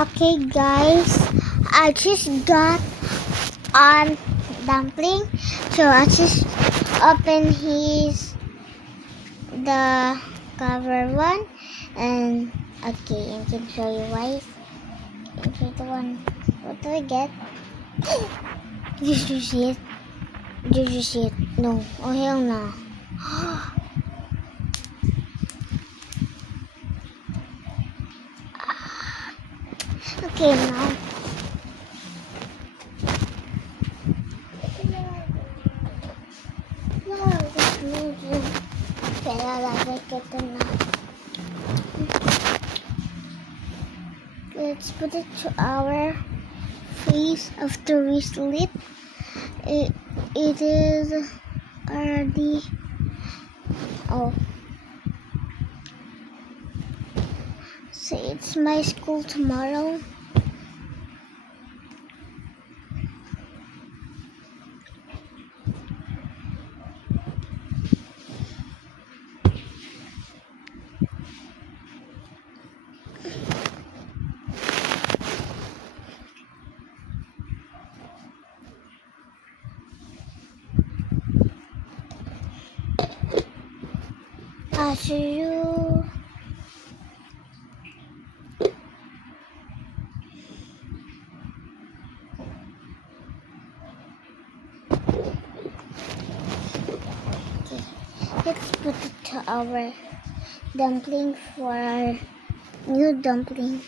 Okay guys, I just got on dumpling, so I just open the cover one, and okay, I can show you why. Okay, the one, what do I get? Did you see it? Did you see it? No. Oh hell no. Okay, now. Kaya lalagay kita na. Let's put it to our face after we sleep. It is already. Oh. So it's my school tomorrow. I'll show you. Okay, let's put it to our dumpling for our new dumpling.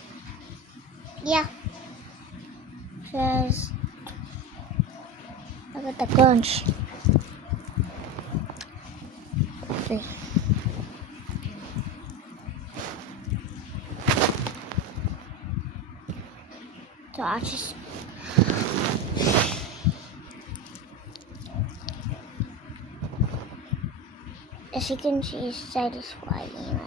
Yeah. Just look at the crunch. Okay. So I just as you can see, it's satisfying.